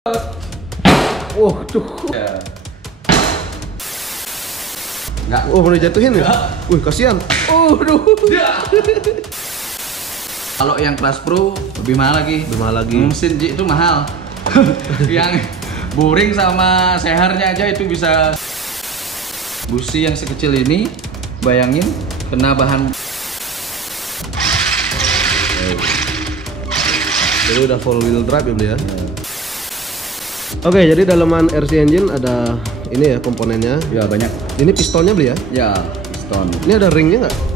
Tuh. Ya. Enggak. Oh, mau dijatuhin ya? Wih, kasihan. Duh. Kalau yang kelas pro lebih mahal lagi. Lebih mahal lagi. Mesin J itu mahal. Yang boring sama seharnya aja itu bisa. Busi yang sekecil ini, bayangin kena bahan. Jadi udah full wheel drive ya beli ya. Oke, jadi dalaman RC engine ada ini ya komponennya. Ya banyak. Ini pistonnya beli ya? Ya piston. Ini ada ringnya nggak?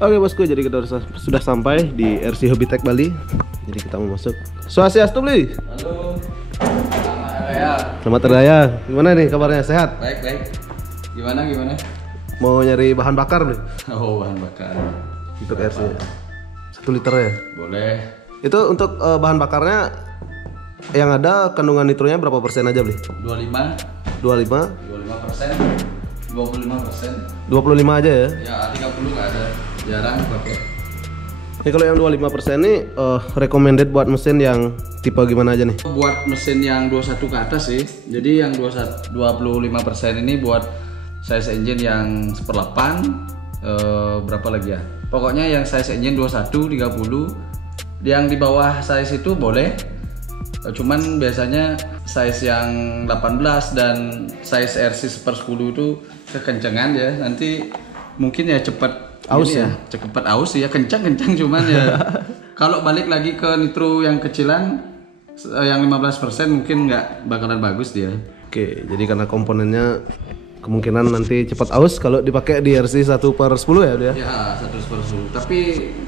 Oke bosku, jadi kita sudah sampai di RC Hobbytech Bali. Jadi kita mau masuk. Swastiastu beli. Halo. Selamat raya. Selamat raya. Gimana nih kabarnya? Sehat? Baik baik. Gimana? Mau nyari bahan bakar beli? Oh bahan bakar. Untuk RC 1 liter ya? Boleh. Itu untuk bahan bakarnya yang ada kandungan nitronya berapa persen aja beli? 25. 25? 25%. 25%. 25 aja ya? Ya 30 nggak ada. Jarang pakai. Ini kalau yang 25% nih recommended buat mesin yang tipe gimana aja nih? Buat mesin yang 21 ke atas sih. Jadi yang 25% ini buat size engine yang 1/8 berapa lagi ya? Pokoknya yang size engine 21, 30. Yang di bawah size itu boleh. Cuman biasanya size yang 18 dan size RC 1/10 itu kekencengan ya. Nanti mungkin ya cepat aus ya, cepat aus ya, kencang cuman ya. Kalau balik lagi ke nitro yang kecilan yang 15% mungkin nggak bakalan bagus dia. Oke, jadi karena komponennya kemungkinan nanti cepat aus kalau dipakai di RC 1/10 ya dia? Ya 1/10. Tapi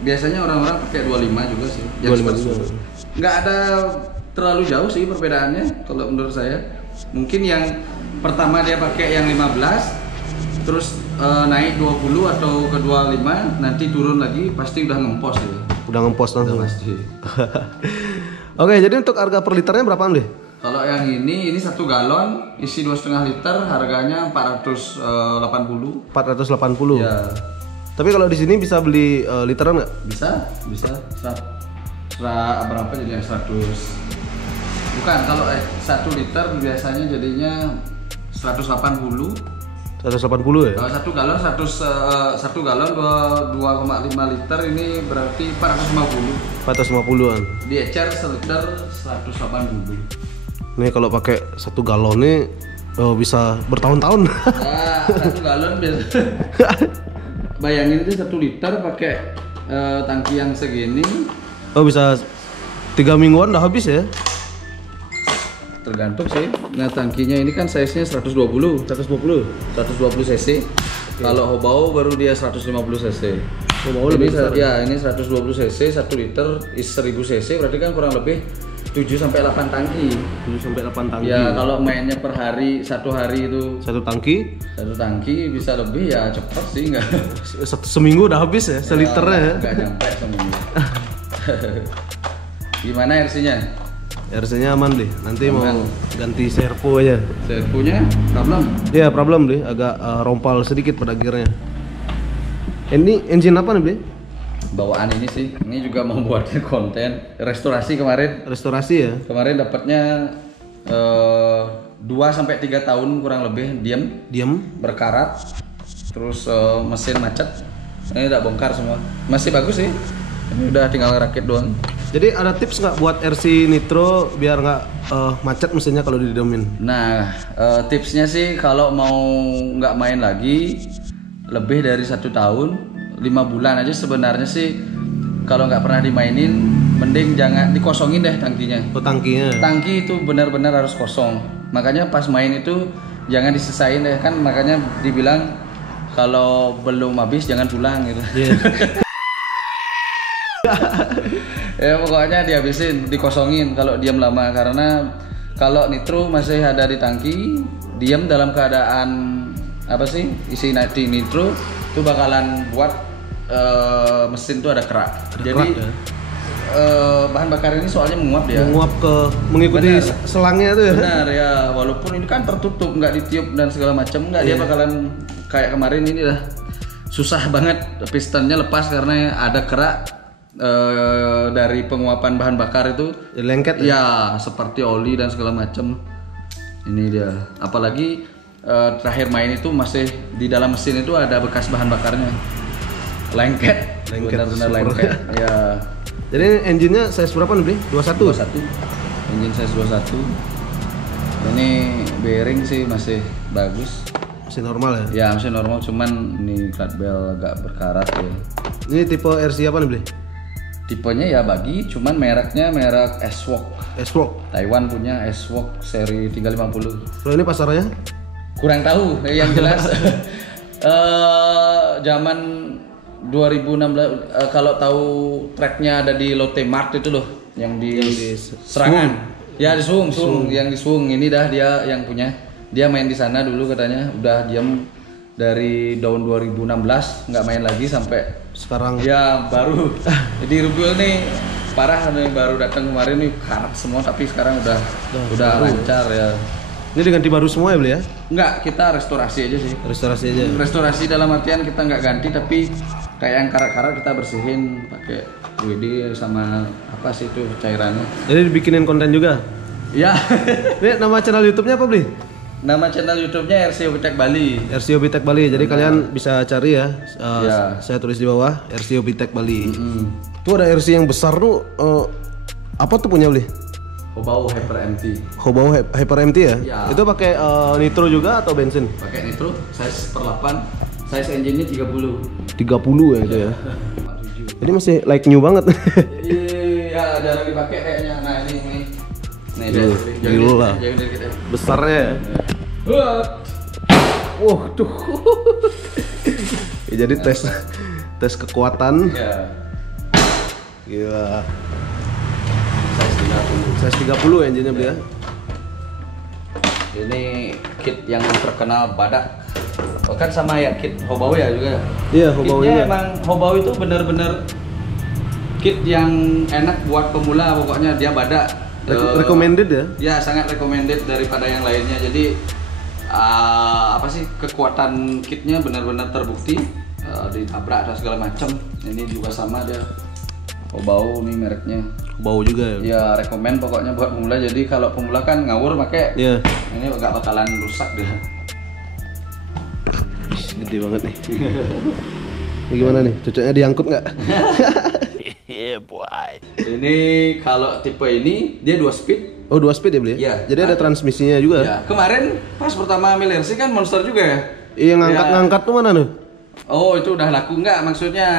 biasanya orang-orang pakai 25 juga sih. 25 juga. Nggak ada terlalu jauh sih perbedaannya kalau menurut saya. Mungkin yang pertama dia pakai yang 15, terus naik 20 atau ke 25, nanti turun lagi pasti udah ngempos ya. Udah ngempos langsung pasti. Oke, jadi untuk harga per liternya berapaan deh? Kalau yang ini 1 galon isi 2,5 liter, harganya 480. 480. Ya. Tapi kalau di sini bisa beli literan nggak? Bisa. Berapa jadinya 100? Bukan, kalau 1 liter biasanya jadinya 180. 180 ya? Kalau 1 galon 1 galon 2,5 liter ini berarti 450. 450-an. Di ecer seliter 180. Nih kalau pakai 1 galon nih bisa bertahun-tahun. Nah, 1 galon biasa. Bayangin itu 1 liter pakai tangki yang segini. Oh bisa 3 mingguan udah habis ya? Tergantung sih. Nah tangkinya ini kan size-nya 120 cc. Kalau Hobao baru dia 150 cc. Hobao lebih besar. Ya ini 120 cc 1 liter is 1000 cc, berarti kan kurang lebih 7 sampai 8 tangki. 7 sampai 8 tangki. Ya kalau mainnya per hari, satu hari itu satu tangki bisa lebih ya cepet sih, nggak seminggu udah habis ya seliternya ya. Nggak nyampe seminggu. Gimana RC-nya? RC-nya aman deh. Nanti mau ganti servo aja. Servonya problem? Iya problem deh, agak rompal sedikit pada gearnya. Ini engine apa nih beli? Bawaan ini sih. Ini juga mau buatnya konten restorasi kemarin. Restorasi ya? Kemarin dapatnya 2 sampai 3 tahun kurang lebih diam berkarat. Terus mesin macet. Ini udah bongkar semua. Masih bagus sih. Ini udah tinggal rakit doang. Jadi ada tips nggak buat RC Nitro biar nggak macet mesinnya kalau didiamin? Nah, tipsnya sih kalau mau nggak main lagi lebih dari 1 tahun, 5 bulan aja sebenarnya sih kalau nggak pernah dimainin mending jangan dikosongin deh tangkinya. Oh, tangkinya. Tangki itu benar-benar harus kosong. Makanya pas main itu jangan disisain deh, kan makanya dibilang kalau belum habis jangan pulang gitu. Yeah. Ya pokoknya dihabisin, dikosongin kalau diam lama, karena kalau nitro masih ada di tangki, diam dalam keadaan apa sih isi di nitro itu bakalan buat mesin tuh ada kerak. Jadi kerak, ya? Bahan bakar ini soalnya menguap dia. Menguap ke mengikuti Benar. selangnya tuh ya. Benar ya, walaupun ini kan tertutup, nggak ditiup dan segala macam, nggak dia bakalan kayak kemarin ini lah. Susah banget pistonnya lepas karena ada kerak dari penguapan bahan bakar itu. Lengket Ya, seperti oli dan segala macam. Ini dia. Apalagi terakhir main itu masih di dalam mesin itu ada bekas bahan bakarnya. Lengket. Benar-benar lengket. Ya. Jadi engine-nya size berapa nih, Bli? 21? 21. Engine size 21. Ini bearing sih masih bagus. Masih normal ya? Ya masih normal, cuman ini clutch bell agak berkarat ya. Ini tipe RC apa nih, Bli? Tipenya ya bagi, cuman mereknya merek S-Work. S-Work. Taiwan punya S-Work seri 350. Kalau ini pasarnya? Kurang tahu, yang jelas zaman 2016 kalau tahu tracknya ada di Lotte Mart itu loh, yang di Serangan. Ya di Suung, yang di Suung ini dah dia yang punya. Dia main di sana dulu katanya, udah diam dari tahun 2016 nggak main lagi sampai Sekarang. Ya baru. Jadi Rubil nih parah nih, baru datang kemarin nih karat semua, tapi sekarang udah lancar ya. Ini diganti baru semua ya, Bli ya? Enggak, kita restorasi aja sih. Restorasi aja. Restorasi dalam artian kita nggak ganti, tapi kayak yang karat-karat kita bersihin pakai WD sama apa sih itu cairannya. Jadi dibikinin konten juga? Ya. Ini nama channel YouTube-nya apa, Bli? Nama channel YouTube-nya RC Hobi Tech Bali. RC Hobi Tech Bali. Jadi kalian bisa cari ya. Ya. Saya tulis di bawah RC Hobi Tech Bali. Tuh ada RC yang besar tuh. Apa tuh punya, Bli? Hobao Hyper MT. Hobao Hyper MT ya? Ya. Itu pakai nitro juga atau bensin? Pakai nitro, size per 8, size engine-nya 30. 30 ya itu ya. Jadi masih like new banget. Iya, jarang dipakai kayaknya. Nah, ini. Nih, Gila. jangan dikit ya. Besarnya ya. Wah, tuh. Ya, jadi tes kekuatan. Iya. Gila. Size 30. Size 30 engine-nya, Bli ya. Ini kit yang terkenal badak. Oh, kan sama ya kit Hobao ya juga. Iya, Hobao Kitnya juga. emang Hobao itu benar-benar kit yang enak buat pemula, pokoknya dia badak. Recommended ya? Ya, sangat recommended daripada yang lainnya. Jadi apa sih, kekuatan kitnya benar-benar terbukti, ditabrak dan segala macam. Ini juga sama dia. Hobao nih mereknya. Hobao juga ya? Ya rekomend pokoknya buat pemula. Jadi kalau pemula kan ngawur pakai, Iya. ini nggak bakalan rusak dia. Gede banget nih. Ini gimana nih? Cocoknya diangkut nggak? Ini kalau tipe ini dia 2 speed. Oh, 2 speed ya, Bli? Iya. Jadi ada transmisinya juga? Ya, kemarin pas pertama ambil RC kan Monster juga ya. Iya, ngangkat tuh mana tuh? Oh, itu udah laku nggak? Maksudnya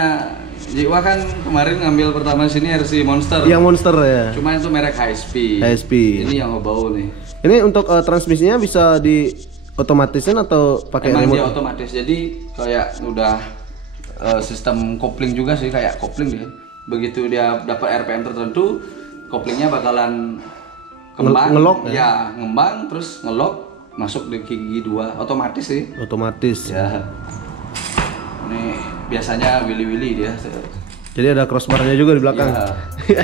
Jiwa kan kemarin ngambil pertama sini RC Monster. Yang Monster ya. Cuma itu merek high speed. High speed. Ini yang Hobao nih. Ini untuk transmisinya bisa di otomatisin atau pakai Emang remote? dia otomatis. Jadi kayak udah sistem kopling juga sih, kayak kopling dia. Begitu dia dapat RPM tertentu, koplingnya bakalan kembang. Ngelok ya? Ngembang terus ngelok masuk di gigi 2 otomatis sih. Otomatis. Ya. Ini biasanya willy-willy dia. Jadi ada crossbarnya juga di belakang. Ya.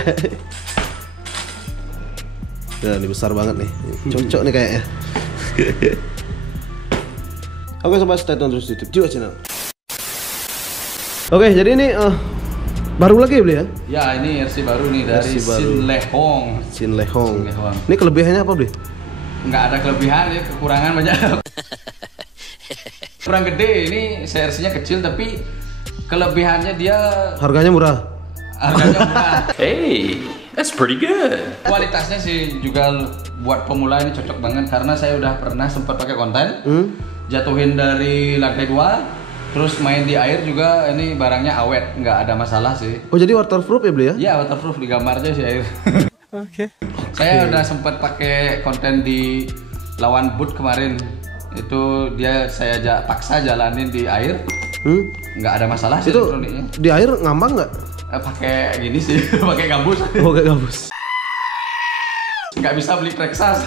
Ya, ini besar banget nih. Cocok nih kayaknya. Oke sobat, stay tune terus di YouTube Jiwa Channel. Oke, jadi ini baru lagi ya, Bli ya? Ya, ini RC baru nih dari RC baru. Sin Lehong. Sin Lehong. Sin Lehong. Ini kelebihannya apa, Bli? Nggak ada kelebihan ya, kekurangan banyak. Kurang gede, ini CRC-nya kecil tapi kelebihannya dia Harganya murah. harganya murah. Hey, that's pretty good. Kualitasnya sih juga buat pemula ini cocok banget karena saya udah pernah sempat pakai konten. Jatuhin dari lantai 2 Terus main di air juga ini barangnya awet, nggak ada masalah sih. Oh jadi waterproof ya beli ya? Iya waterproof, digambar aja sih air. Oke. Saya udah sempat pakai konten di lawan boot kemarin. Itu saya paksa jalanin di air. Nggak ada masalah sih itu elektroniknya. Di air ngambang nggak? Pakai gini sih, pakai gabus. Oh kayak gabus. Nggak bisa beli Texas.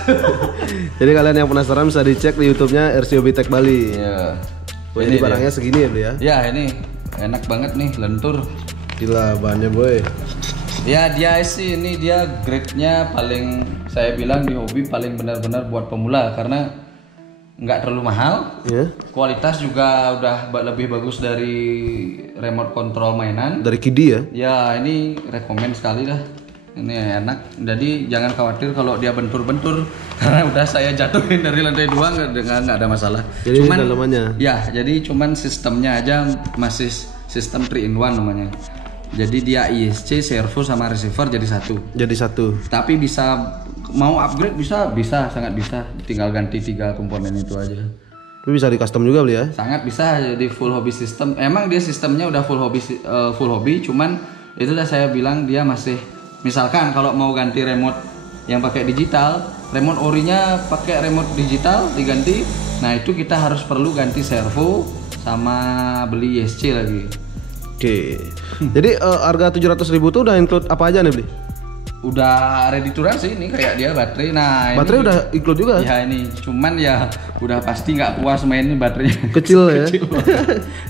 Jadi kalian yang penasaran bisa dicek di YouTube-nya RC Hobby Tech Bali. Iya. Oh, ini barangnya segini ya beli ya? Ya ini enak banget nih, lentur. Gila bahannya boy. Ya dia sih ini dia grade-nya paling saya bilang di hobi paling benar-benar buat pemula karena nggak terlalu mahal. Ya. Kualitas juga udah lebih bagus dari remote control mainan. Dari Kidi ya? Ya ini rekomend sekali dah. Ini enak. Jadi jangan khawatir kalau dia bentur-bentur karena udah saya jatuhin dari lantai 2 nggak ada masalah. Jadi cuman dalamannya. Ya, jadi cuman sistemnya aja masih sistem 3-in-1 namanya. Jadi dia ISC, servo sama receiver jadi satu. Jadi satu. Tapi bisa mau upgrade bisa sangat bisa. Tinggal ganti 3 komponen itu aja. Tapi bisa di custom juga beli ya? Sangat bisa jadi full hobby system. Emang dia sistemnya udah full hobby, cuman itulah saya bilang dia masih misalkan kalau mau ganti remote yang pakai digital, remote orinya pakai remote digital diganti. Nah, itu kita harus perlu ganti servo sama beli ISC lagi. Oke. Jadi harga 700.000 tuh udah include apa aja nih beli? Udah ready to run sih ini kayak dia baterai. Nah, baterai ini udah include juga? Ya ini, cuman ya udah pasti nggak puas mainin baterainya. Kecil ya? Kecil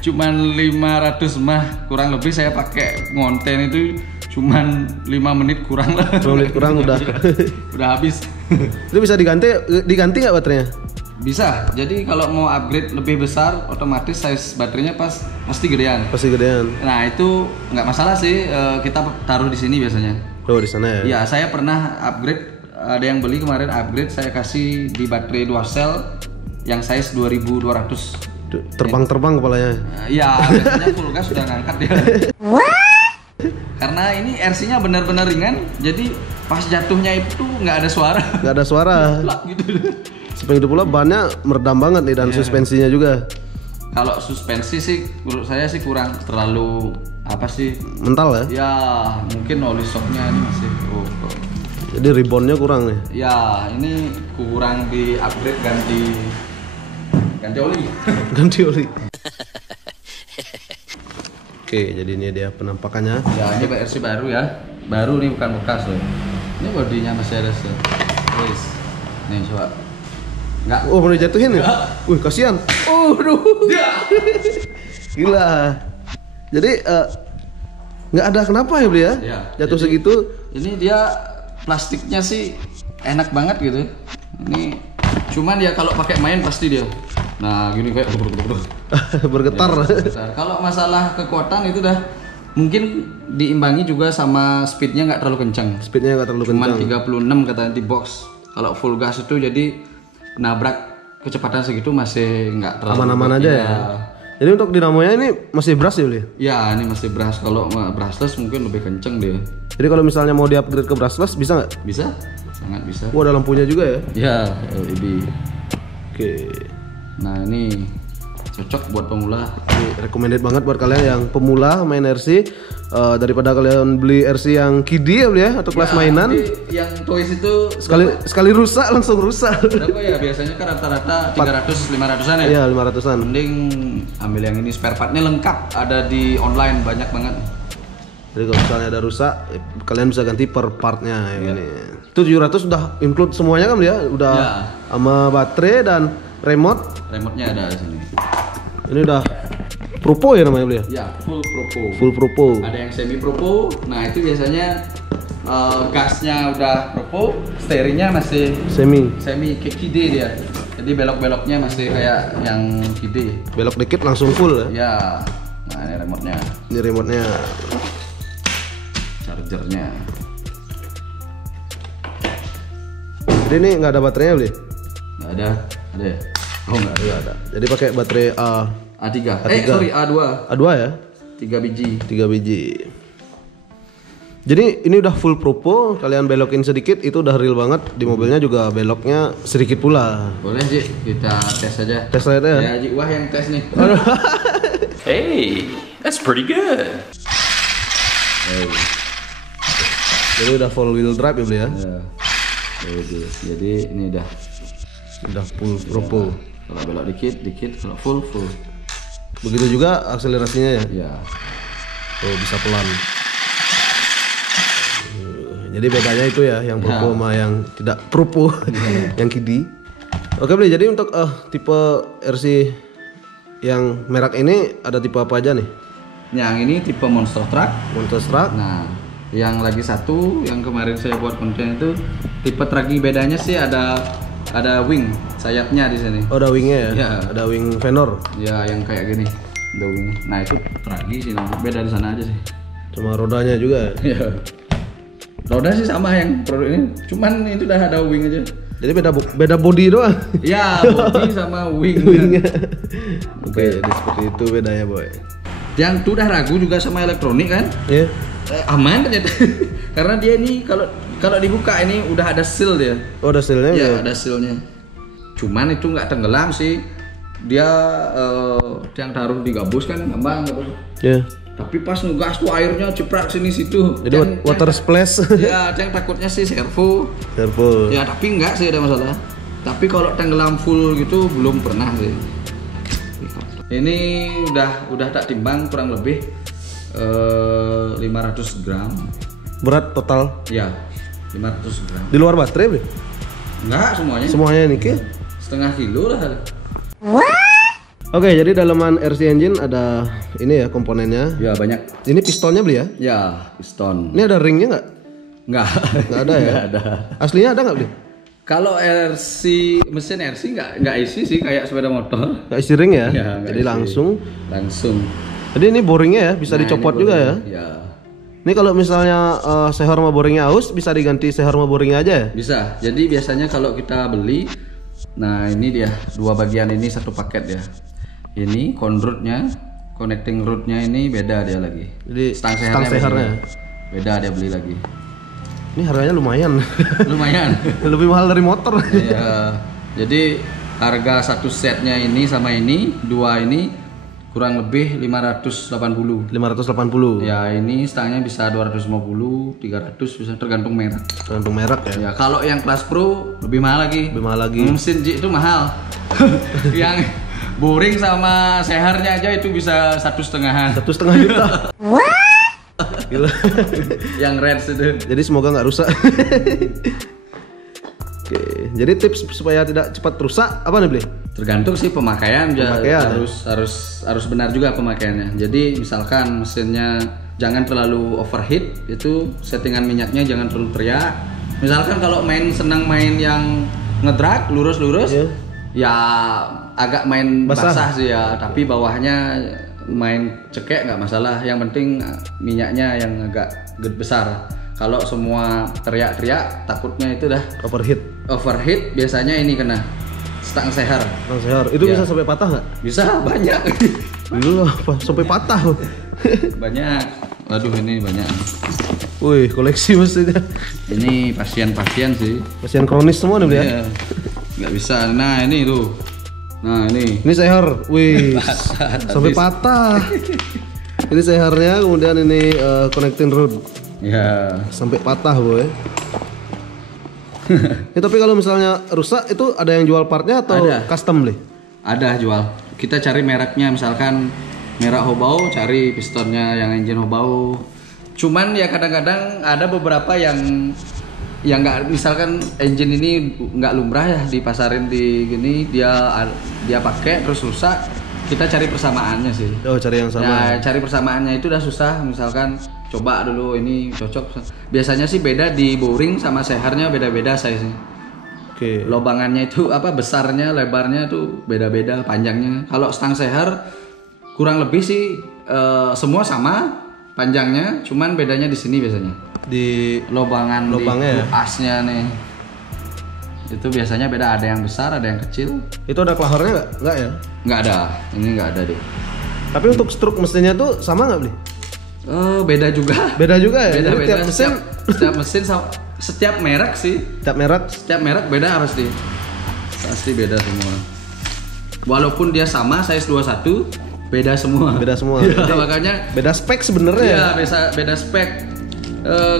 cuman 500 mah kurang lebih saya pakai ngonten itu cuman 5 menit kurang lah. 5 menit kurang udah habis. Itu bisa diganti nggak baterainya? Bisa. Jadi kalau mau upgrade lebih besar otomatis size baterainya pasti gedean. Pasti gedean. Nah, itu nggak masalah sih, kita taruh di sini biasanya. Oh, di sana ya. Ya, saya pernah upgrade, ada yang beli kemarin upgrade saya kasih di baterai 2 sel yang size 2200. Terbang-terbang kepalanya. Iya, biasanya full gas sudah ngangkat dia. Karena ini RC-nya benar-benar ringan, jadi pas jatuhnya itu nggak ada suara. Nggak ada suara. Gitu. Seperti itu pula bahannya meredam banget nih dan suspensinya juga. Kalau suspensi sih menurut saya sih kurang terlalu apa sih? Mental ya? Ya mungkin oli shocknya ini masih Jadi reboundnya kurang nih. Ya ini kurang di upgrade ganti oli. Ganti oli. Oke, jadi ini dia penampakannya. Ya ini RC baru ya, baru nih bukan bekas loh. Ini bodinya masih ada sih. Nih coba. Enggak. Oh, mau dijatuhin ya? Wih, kasihan. Aduh. Gila. Jadi nggak ada kenapa ya beli ya? Ya, jatuh jadi, segitu. Ini dia plastiknya sih enak banget gitu. Ini cuman ya kalau pakai main pasti dia. Nah gini kayak bergetar. Ya, kalau masalah kekuatan itu dah mungkin diimbangi juga sama speednya nggak terlalu kencang. Speednya nggak terlalu Cuman kencang. 36 katanya di box. Kalau full gas itu jadi nabrak kecepatan segitu masih nggak terlalu aman-aman aja ya. Jadi untuk dinamonya ini masih brush ya beli? Ya ini masih brush. Kalau brushless mungkin lebih kenceng dia. Jadi kalau misalnya mau di-upgrade ke brushless bisa nggak? Bisa, sangat bisa. Wah, ada lampunya juga ya? Ya LED. Oke. Nah ini cocok buat pemula. Recommended banget buat kalian yang pemula main RC, daripada kalian beli RC yang kiddie ya beli ya, atau kelas mainan. Yang toys itu Sekali rusak langsung rusak. berapa ya? Biasanya kan rata-rata 300-500an ya? Iya, 500-an. Mending ambil yang ini, spare partnya lengkap, ada di online banyak banget. Jadi kalau misalnya ada rusak, kalian bisa ganti per partnya yang ini. Itu 700 sudah include semuanya kan beli ya? Udah sama baterai dan remote. Remote-nya ada di sini. Ini udah Propo ya namanya beli ya? Ya, full Propo. Full Propo. Ada yang semi Propo. Nah, itu biasanya gasnya udah Propo, steeringnya masih Semi kayak Kide dia. Jadi belok-beloknya masih kayak yang Kide. belok dikit langsung full ya? Ya. Nah, ini remote-nya. Ini remote-nya. Chargernya. Jadi ini nggak ada baterainya beli? Nggak ada. Ada ya? Oh nggak ada. Nggak ada. Jadi pakai baterai A3. A3. Sorry A2. A2 ya? 3 biji. 3 biji. Jadi ini udah full Propo, kalian belokin sedikit itu udah real banget. Di mobilnya juga beloknya sedikit pula. Boleh Ji, kita tes aja. Tes aja ya? Ya Ji, wah yang tes nih. Hey, that's pretty good. Jadi udah full wheel drive ya beli ya? Ya. Jadi ini udah full propel. Kalau belok dikit, kalau full. Begitu juga akselerasinya ya? Ya. Oh, bisa pelan. Jadi bedanya itu ya, yang propel sama yang tidak propel, yang kidi. Oke beli. Jadi untuk tipe RC yang merek ini ada tipe apa aja nih? Yang ini tipe monster truck. Monster truck. Nah, yang lagi satu yang kemarin saya buat konten itu tipe tragi, bedanya sih ada wing sayapnya di sini. Oh, ada wingnya ya? Ya. Ada wing Venor. Ya, yang kayak gini. Ada wingnya. Nah, itu tragi sih, beda di sana aja sih. Cuma rodanya juga. Ya. Roda sih sama yang produk ini, cuman itu udah ada wing aja. Jadi beda body doang. Ya, body sama wing. Wingnya. Oke, jadi seperti itu bedanya boy. Yang tuh udah ragu juga sama elektronik kan? Iya. Aman ternyata. Karena dia ini kalau dibuka ini udah ada seal dia. Oh, ada sealnya ya? Ada sealnya. Cuman itu nggak tenggelam sih. Dia yang taruh di gabus kan gampang. Iya. Tapi pas ngegas tuh airnya ciprat sini situ. Jadi water splash. Ya, yang takutnya sih servo. Servo. Ya, tapi enggak sih ada masalah. Tapi kalau tenggelam full gitu belum pernah sih. Ini udah tak timbang kurang lebih 500 gram. Berat total? Ya, 500 gram. Di luar baterai beli? Enggak semuanya. Semuanya nih Ki? Setengah kilo lah. Oke, jadi dalaman RC engine ada ini ya komponennya. Ya banyak. Ini pistonnya beli ya? Ya, piston. Ini ada ringnya nggak? Enggak. Nggak ada ya? Nggak ada. Aslinya ada nggak beli? Kalau mesin RC nggak isi sih kayak sepeda motor. Nggak isi ring ya? Ya, nggak Jadi isi. langsung. Jadi ini boringnya ya, bisa dicopot juga ya? Ya. Ini kalau misalnya sehor sama boringnya aus, bisa diganti sehor sama boringnya aja ya? Bisa. Jadi biasanya kalau kita beli, nah ini dia dua bagian ini satu paket ya. Ini conrootnya, connecting rootnya ini beda dia lagi. Jadi stang sehernya sehernya beda dia beli lagi. Ini harganya lumayan. Lumayan. Lebih mahal dari motor. Ya. Jadi harga satu setnya ini sama ini, dua ini kurang lebih 580. 580. Ya, ini stangnya bisa 250, 300 bisa tergantung merek. Tergantung merek ya. Ya, kalau yang kelas pro lebih mahal lagi. Lebih mahal lagi. Mesin Jeep itu mahal. Yang boring sama sehernya aja itu bisa 1,5. 1,5 juta. Gila. Yang red itu. Jadi semoga nggak rusak. Oke, jadi tips supaya tidak cepat rusak apa nih beli? Tergantung sih pemakaian. Harus benar juga pemakaiannya. Jadi misalkan mesinnya jangan terlalu overheat, itu settingan minyaknya jangan terlalu teriak. Misalkan kalau senang main yang ngedrag lurus-lurus, ya agak main basah sih ya, tapi bawahnya main cekek nggak masalah. Yang penting minyaknya yang agak besar. Kalau semua teriak-teriak, takutnya itu dah overheat biasanya ini kena stang seher. Stang seher itu bisa sampai patah nggak? Bisa, banyak. Dulu apa sampai patah? Banyak. Waduh, ini banyak. Wih, koleksi maksudnya. Ini pasien-pasien sih. Pasien kronis semua nih ya? Nggak bisa. Nah ini tuh. Nah ini. Ini seher. Wih, sampai patah. Ini sehernya, kemudian ini connecting rod. Ya. Sampai patah boy. Ya, tapi kalau misalnya rusak itu ada yang jual partnya atau custom beli? Ada jual. Kita cari mereknya, misalkan merek Hobao, cari pistonnya yang engine Hobao. Cuman ya kadang-kadang ada beberapa yang nggak, misalkan engine ini nggak lumrah ya dipasarin di gini, dia pakai terus rusak, kita cari persamaannya sih. Oh, cari yang sama. Ya, cari persamaannya itu udah susah. Misalkan coba dulu ini cocok. Biasanya sih beda di boring sama sehernya, beda-beda size-nya. Oke. Lobangannya itu besarnya, lebarnya tuh beda-beda, panjangnya. Kalau stang seher kurang lebih sih semua sama panjangnya, cuman bedanya di sini biasanya. Di lubangnya di asnya nih. Itu biasanya beda, ada yang besar, ada yang kecil. Itu ada klahernya nggak? Nggak ya? Nggak ada, ini nggak ada deh. Tapi untuk stroke mesinnya tuh sama nggak beli? Beda juga. Beda juga ya? Beda-beda. Setiap mesin, setiap merek sih. Setiap merek beda pasti. Pasti beda semua. Walaupun dia sama size 21, beda semua. Beda semua. Ya, Jadi, makanya beda spek sebenarnya. iya beda spek.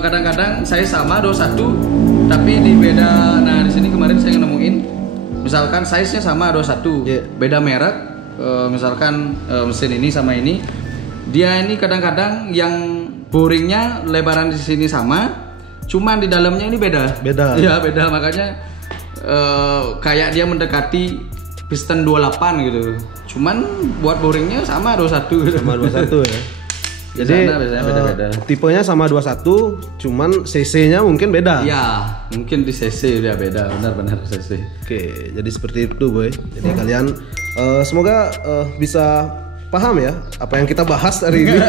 Kadang-kadang saya sama 21 tapi di beda. Nah, di sini kemarin saya nemuin misalkan size-nya sama 21, Iya. beda merek. Misalkan mesin ini sama ini, dia ini kadang-kadang yang boringnya lebaran di sini sama, cuman di dalamnya ini beda. Beda. Iya, beda. Makanya kayak dia mendekati piston 28 gitu. Cuman buat boringnya sama 21 gitu. Sama 21 ya. Di Jadi sana biasanya beda-beda. tipenya sama 21, cuman cc-nya mungkin beda. Iya, mungkin di CC dia beda, benar-benar CC. Oke, jadi seperti itu boy. Jadi kalian semoga bisa paham ya apa yang kita bahas hari ini.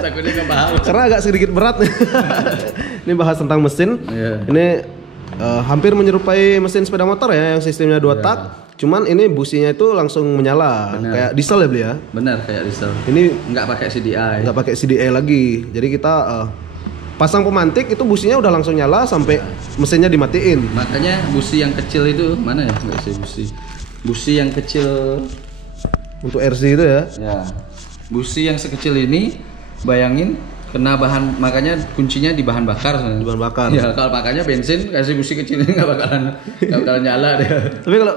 Takutnya nggak paham. Karena agak sedikit berat nih. Ini bahas tentang mesin. Iya. Ini hampir menyerupai mesin sepeda motor ya yang sistemnya 2 tak. Cuman ini businya itu langsung menyala, Benar. kayak diesel ya beli ya. Benar kayak diesel. Ini Nggak pakai CDI. nggak pakai CDI lagi. Jadi kita pasang pemantik itu businya udah langsung nyala sampai mesinnya dimatiin. Makanya busi yang kecil itu mana ya? Nggak sih busi. Busi yang kecil. Untuk RC itu ya. Ya. Busi yang sekecil ini, bayangin kena bahan, makanya kuncinya di bahan bakar sebenarnya. Di bahan bakar. Ya, kalau makanya bensin kasih busi kecil ini nggak bakalan nyala dia. Tapi kalau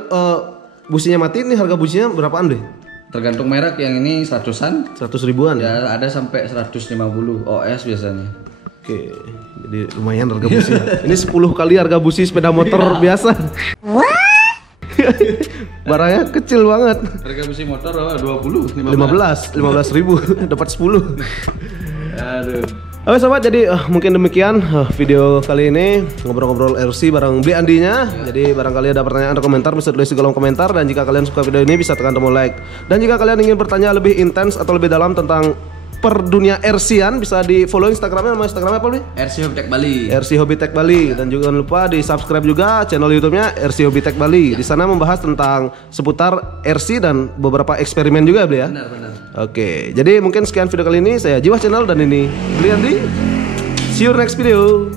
businya mati ini harga businya berapaan deh? Tergantung merek, yang ini 100-an. 100 ribuan ya? Ya, ada sampai 150 OS biasanya. Oke, jadi lumayan harga businya. Ini 10 kali harga busi sepeda motor biasa. Barangnya kecil banget. Harga busi motor 20, 15 ribu dapat 10. Aduh. Oke sobat, jadi mungkin demikian video kali ini ngobrol-ngobrol RC bareng Bli Andinya. Jadi barangkali ada pertanyaan atau komentar bisa tulis di kolom komentar, dan jika kalian suka video ini bisa tekan tombol like. Dan jika kalian ingin bertanya lebih intens atau lebih dalam tentang per dunia RC-an bisa di follow Instagramnya, nama Instagramnya apa nih? RC Hobby Tech Bali. RC Hobby Tech Bali. Dan juga jangan lupa di subscribe juga channel YouTube-nya RC Hobby Tech Bali. Di sana membahas tentang seputar RC dan beberapa eksperimen juga Bli ya. Benar. Oke, jadi mungkin sekian video kali ini. Saya Jiwa Channel dan ini Bli Andi. See you next video.